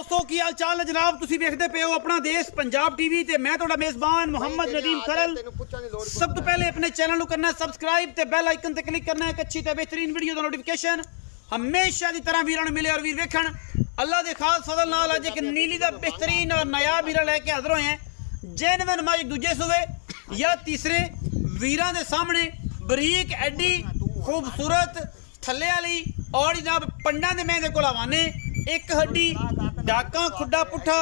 दोस्तों की हाल चाल है जनाब। तुसी देखते पे हो अपना देश पंजाब टीवी ते मैं तुहाडा मेजबान मोहम्मद नदीम खरल। सब तो पहले अपने चैनल को करना सब्सक्राइब ते बेल आइकन ते क्लिक करना है एक अच्छी ते बेहतरीन वीडियो दा नोटिफिकेशन हमेशा की तरह वीरां नूं मिले और वीर वेखण। अल्लाह दे खास फजल नाल अज एक नीली दा बेहतरीन और नायाब वीरा लेके हाजिर होए हैं। जेनवन मज दूजे सूबे या तीसरे वीरां दे सामने बरीक एडी खूबसूरत थल्ले वाली और जनाब पंडा दे मैं दे कोल हवाने एक हड्डी डाका खुड्डा पुट्ठा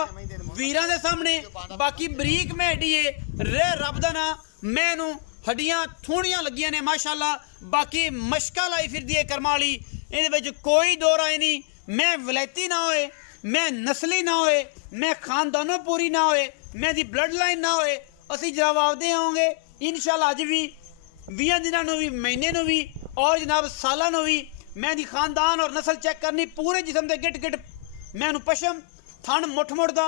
वीरां दे सामने बाकी बरीक में हड्डी है रे रब दा ना मैनू हड्डियां थोड़ियां लगियां ने माशाअल्लाह। बाकी मशका लाई फिरदी है कर्मा वाली, इहदे विच कोई दो राय नहीं। मैं वलैती ना होए, मैं नस्ली ना होए, मैं खानदानों पूरी ना होए, मैं दी ब्लड लाइन ना होए, असी जवाबदे होंगे इंशाअल्लाह। अज भी 20 दिनों नूं भी महीने नूं भी और जनाब सालां नूं भी मैं दी खानदान और नस्ल चेक करनी पूरे जिसम दे गिट गिट मैनू पशम थन मुठ मुठदा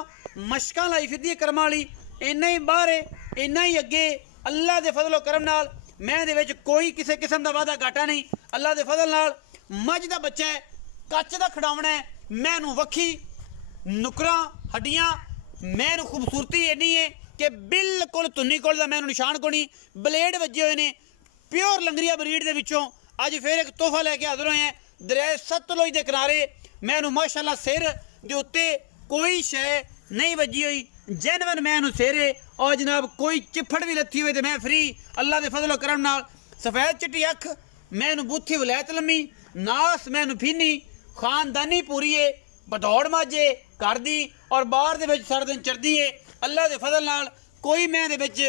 मशकां लाई फिरदी कर्मा वाली। इन्ना ही बाहर है इन्ना ही अगे अल्लाह दे फजलो करम नाल मैं दे विच कोई किसी किस्म दा वादा घाटा नहीं। अल्लाह दे फजल नाल मझ दा बच्चा है कच दा खड़ावना है मैनू वखी नुकरा हड्डियां मैनू खूबसूरती इन्नी है कि बिल्कुल तुन्नी कोल दा मैनू निशान कोनी ब्लेड वजे हुए ने प्योर लंगरिया ब्रीड दे विचों। अज फिर एक तोहफा लैके हाजिर होए हैं दरिया सतलुज के किनारे मैनू माशाअल्लाह सिर दे उत्ते कोई शय नहीं वजी हुई जेनवन मैनू सिर है और जनाब कोई चिफड़ भी लथी हुई तो मैं फ्री अल्लाह के फजलो करम नाल। सफेद चिट्टी अख मैनू बूथी वलैत लम्मी नास मैनू फीनी खानदानी पूरी है बदौड़ माजे घर दी और बाहर दे विच सारा दिन चरदी है अल्लाह के फजल नाल। कोई मैं दे विच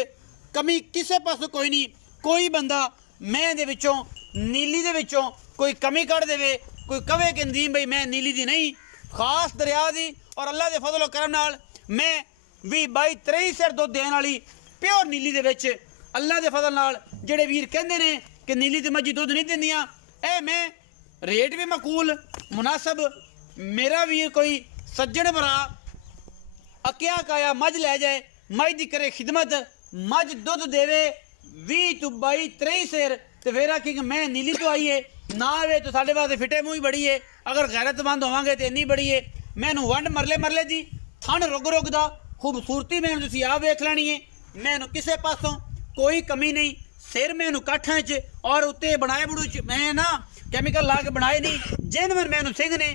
कमी किसी पासों कोई नहीं। कोई बंदा मैं दे विचों नीली दे विचों कोई कमी कढ़ देवे कोई कवे कि नदीम भाई मैं नीली दी नहीं खास दरिया दी और अल्लाह के फजलो करम नाल मैं भी 22-23 सिर दुध देने वाली प्योर नीली दे विच अल्लाह के फजल नाल। जेड़े वीर कहंदे ने कि नीली दी मज्जी दुध नहीं दिंदियां ए मैं रेट भी मकूल मुनासब मेरा वीर कोई सज्जन भरा अकिया काया मझ लै जाए मझ दी करे खिदमत मझ दुध देवे 20-22-23 सिर तो फिर आखी कि मैं नीली तो आई है ना आवे तो साढ़े वास्ते फिटे मूँह ही बड़ी है। अगर गैरतमंद होवांगे तो इन्नी बड़ी है। मैनू वंड मरले मरले दी थन रुग रुग दा खूबसूरती मैनू तुसीं आप वेख लैनी है। मैनू किसी पासों कोई कमी नहीं। सिर मैनू काठां च और उत्ते बनाए बड़ू च मैं ना कैमिकल ला के बनाए नहीं जेनवन मैनू सिंह ने।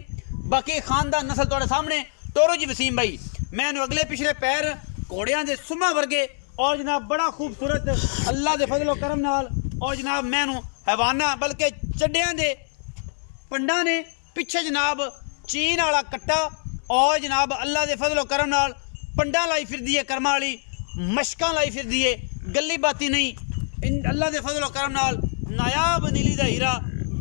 बाकी खानदान नस्ल तुहाडे सामने टोरो जी वसीम भाई मैनू अगले पिछले पैर घोड़ियां दे सुमा वर्गे और जनाब बड़ा खूबसूरत अल्लाह के फजलो करम नाल और जनाब मैनू हैवाना बल्कि चड्डियां दे पंडा ने पिछे जनाब चीन वाला कट्टा और जनाब अल्लाह के फजलो करम नाल पंडा लाई फिरदी है कर्मा वाली मशकां लाई फिरदी है गली बाती नहीं। इन अल्लाह के फजलो करम नाल नायाब नीली दा हीरा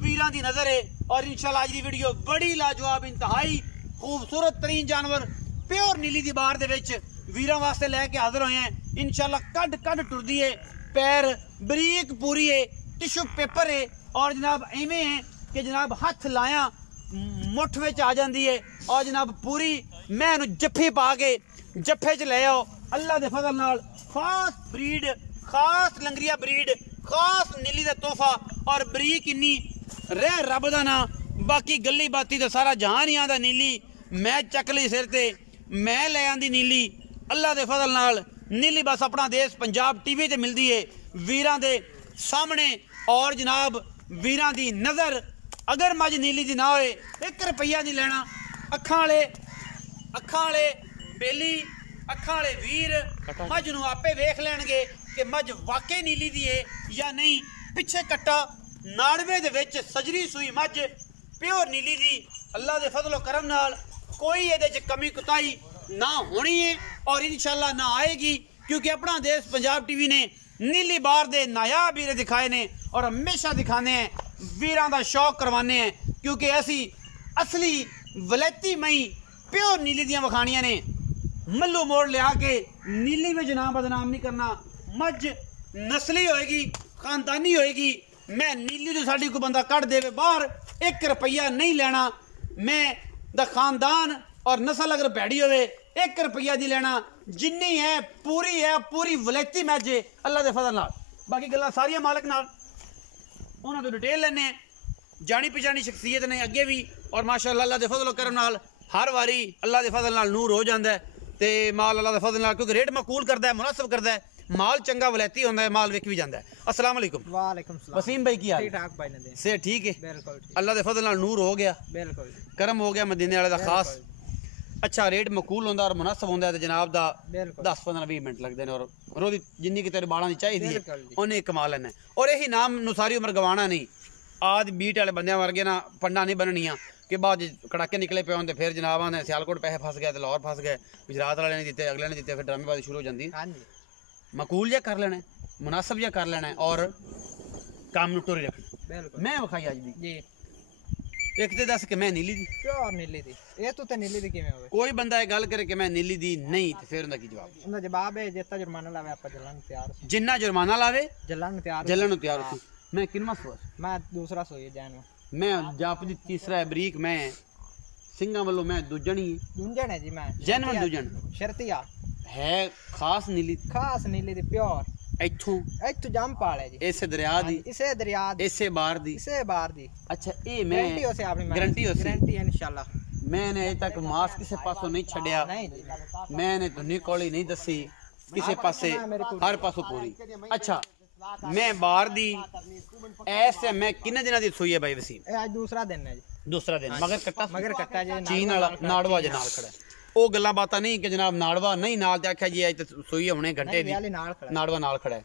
वीरां दी नज़र है। और इंशाल्लाह आज की वीडियो बड़ी लाजवाब इंतहाई खूबसूरत तरीन जानवर प्योर नीली दी बार दे विच वीरां वास्ते लैके हाजिर होए हैं इंशाल्लाह। कड कड टुरदी है पैर बरीक पूरी है टिशू पेपर है और जनाब इवें है कि जनाब हथ लाया मुठ में आ जाती है और जनाब पूरी मैनू जफ्फी पा के जफ्फे च ले आओ अल्लाह के फजल नाल। खास ब्रीड खास लंगरिया ब्रीड खास नीली का तोहफा और बरीक इन्नी रह रब दा ना। बाकी गली बाती तो सारा जहान ही आंदा नीली मैं चक ली सिर ते मैं ले आंदी नीली अल्लाह के फजल नाल। नीली बस अपना देश पंजाब टीवी ते मिलती है वीरां दे सामने और जनाब वीरां दी नज़र। अगर मझ नीली दी ना होए 1 रुपया नहीं लेना। अखां वाले बेली अखां वाले वीर मझ नूं आपे वेख लैणगे कि मझ वाकई नीली दी है या नहीं। पिछे कट्टा नाड़वे दे विच सजरी सुई मझ प्योर नीली दी अल्लाह दे फजलो करम नाल कोई इहदे च कमी कुताही ना होनी है और इंशाल्लाह ना आएगी क्योंकि अपना देश पंजाब टीवी ने नीली बार दे नायाब वीरे दिखाए ने और हमेशा दिखाने हैं वीरां दा शौक करवाने हैं क्योंकि ऐसी असली वलैती मई प्योर नीली दियां वखाणियां ने। मल्लू मोड़ लिया के नीली में जनाब बदनाम नहीं करना। मझ नस्ली होएगी खानदानी होएगी मैं नीली तो साड़ी को बंदा कट देवे बाहर 1 रुपया नहीं लेना। मैं दा खानदान और नस्ल अगर भैड़ी होवे 1 रुपया नहीं लेना जिन्नी है पूरी वलैती मैच है अल्लाह के फजल नाल। बाकी गल्लां सारियां मालक नाल उन्होंने तो डिटेल लेने जानी पहचानी शख्सियत ने अगे भी और माशाअल्लाह अल्लाह के फजल करम नाल हर वारी अल्लाह के फजल नाल नूर हो जाता है तो माल अल्लाह के फजल नाल क्योंकि रेट मकूल करता है, मुनासिब करता है, माल चंगा वलैती होता है, माल विक भी जाता है। अस्सलाम वालेकुम। वालेकुम सलाम। वसीम भाई की हाल? ठीक ठाक भाई ने से ठीक है, बिल्कुल ठीक। अल्लाह के फजल नाल नूर हो गया, बिल्कुल करम हो गया मदीने वाले का खास। अच्छा रेट मकूल होंदा और मुनासिब होंदा है तो जनाब दा 10-15-20 मिनट लगते हैं और रोज़ी जिन्नी की तेरे बाड़ा की चाहिए उन्हें कमा लेना। और यही नाम नू सारी उम्र गवाना नहीं। आज बीट वाले बंदे वर्गे ना पंडा नहीं बननियां कि बाद कड़ाके निकले पे होंगे फिर जनाब आने सियालकोट पैसे फस गए तो लाहौर फस गए, गुजरात वाले ने दिते अगले ने दिते, फिर ड्रामेबाजी शुरू हो जाती। मकूल या कर लेना, मुनासिब या कर लेना और काम नू टोरी रखना। मैं विखाई अज दी एक तो दस कि मैं नीली दी प्योर नीली दी। ये तू ते नीली दी किवें होवे? कोई बंदा ये गल करे कि मैं नीली दी नहीं तो फिर उनका की जवाब? उनका जवाब है जितना जुर्माना लावे आप जलन तैयार हो। जिन्ना जुर्माना लावे जलन तैयार जलन नू तैयार हो। मैं किनवा सोच? मैं दूसरा सोई जैन मैं जाप दी तीसरा है बरीक, मैं सिंगा वालों मैं दूजन ही दूंजन है जी। मैं जैनवन दूजन शर्तिया है खास नीली, खास नीली दी प्योर इथों इथों जम पाले जी। इस दरिया दी, इसे दरिया दी, इसे बाहर दी, इसे बाहर दी। अच्छा ये मैं गारंटी हो से आपने गारंटी हो से गारंटी है इंशाल्लाह। मैंने अजे तक मास किसी पासों नहीं छड़िया, नहीं जी मैंने धुनी कौली नहीं दसी किसी पासे, हर पासों पूरी। अच्छा मैं बाहर दी ऐसे मैं किन्ने दिना दी सोई है भाई वसीम? आज दूसरा दिन है जी। दूसरा दिन मगर कट्टा जी चीन वाला नाड़वा जे नाल खड़ा वो गल्लां बातां नहीं कि जनाब नाड़वा नहीं नाल ते आख्या जी अज तो सोई होने घंटे दी नाड़वा नाल खड़ा है।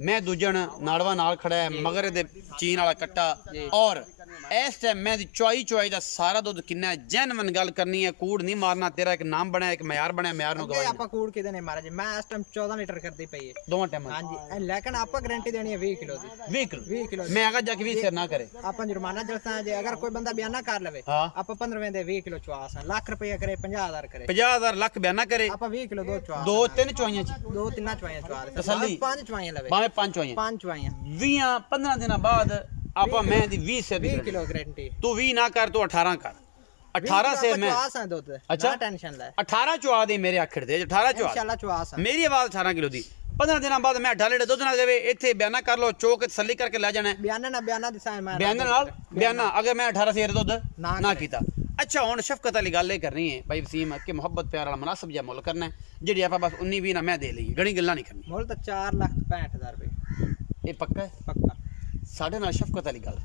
मैं दूजन नाड़वा नाल खड़ा है मगर दे चीन वाला कट्टा। और इस टाइम मैं चुआई दा सारा दुध किन्ना है जैनवन गल करनी है, कूड़ नहीं मारना। तेरा एक नाम बनया, एक म्यार बनया, म्यार नु गवाई आपा कूड़ किदे नहीं मारा जी। मैं इस टाइम 14 लीटर करदी पई है दोवां टाइम। हां जी लेकिन आपा गारंटी देनी है 20 किलो दी। 20 किलो मैं अगर जाके 20 शेर ना करे आपा जुर्माना जलसा है जी। अगर कोई बंदा बयाना कर लवे आपा 15वें दे 20 किलो चुआस है। लाख रुपया करे 50000 करे 50000 लाख बयाना करे आपा 20 किलो दो चुआ दो तीन चुआइयां दो तीन चुआइयां चुआ तसल्ली 5 चुआइयां लवे भावे 5 चुआइयां 5 चुआइयां 20-15 दिन बाद आपा मैं दी 20 से 20 किलो गारंटी। तू 20 ना कर तो 18 कर। 18 से मैं चुआस है दूध। अच्छा टेंशन ले 18 चुआ दे मेरे आखड़ दे 18 चुआ इंशाल्लाह चुआस है। मेरी आवाज 18 किलो दी 15 दिन बाद मैं 18 लीटर दुध ना देवे इथे बयाना कर लो चौक तसल्ली करके ले जाना है। बयाना दिसा मैं बयाना अगर मैं 18 शेर दुध ना कीता। अच्छा हुन शफकत वाली गल ये करनी है भाई वसीम कि मोहब्बत प्यार वाला मुनासिब जा मुल करना है जेडी आपा बस 19-20 ना मैं दे ली गणी गल्ला नहीं करनी। मुल तो 4,65,000 रुपए ये पक्का है? पक्का साढ़े नाल शफकत वाली गल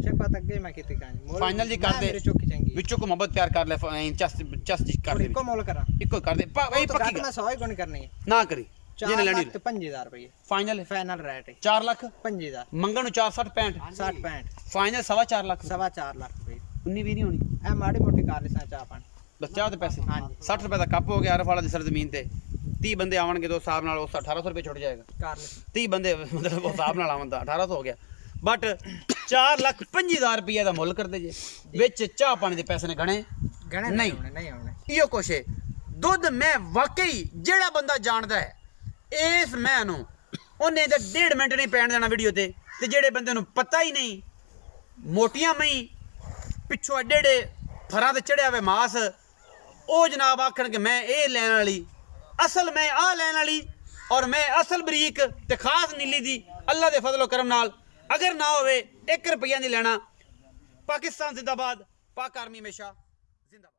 शफकत अगे मैं कीती कानी फाइनल जी कर दे चौकी चंगी विचों को मोहब्बत प्यार कर ले चस जी कर दे इको मोल करा इको कर दे भाई पक्की मैं 100 ही गुण करनी है ना करी 4,05,000 रुपए फाइनल रेट है 4 लाख 5,000 मंगन 4,60-65 60-65 फाइनल 4.5 लाख 4.5 लाख रुपए 19-20 नहीं होनी ए माड़ी मोटी कर लिसा चाह पानी बस चाह दे पैसे। हाँ जी 60 रुपए का कप हो गया अरफ वाला दी सरजमीन ते 30 बंदे आवन के तो हिसाब नाल उस 1800 रुपए छुट जाएगा। कर ले 30 बंदे मतलब हिसाब नाल आवन दा 1800 हो गया बट 4,25,000 रुपए दा मुल करदे जे विच चाह पानी दे पैसे ने गणे नहीं होने इहो कुछ है। दुध मैं वाकई जेड़ा बंदा जानदा है इस मैं नू ओने ते 1.5 मिनट नहीं पैण देना वीडियो ते जेड़े बंदे नू पता ही नहीं मोटियां मई पिछों एडे फरां ते चढ़िया वे मास ओ जनाब आखण कि मैं ये लैन वाली असल मैं आ लैन वाली और मैं असल बरीक ते खास नीली दी अल्लाह दे फजलो करम नाल अगर ना होवे 1 रुपया नहीं लेना। पाकिस्तान जिंदाबाद, पाक आर्मी हमेशा जिंदाबाद।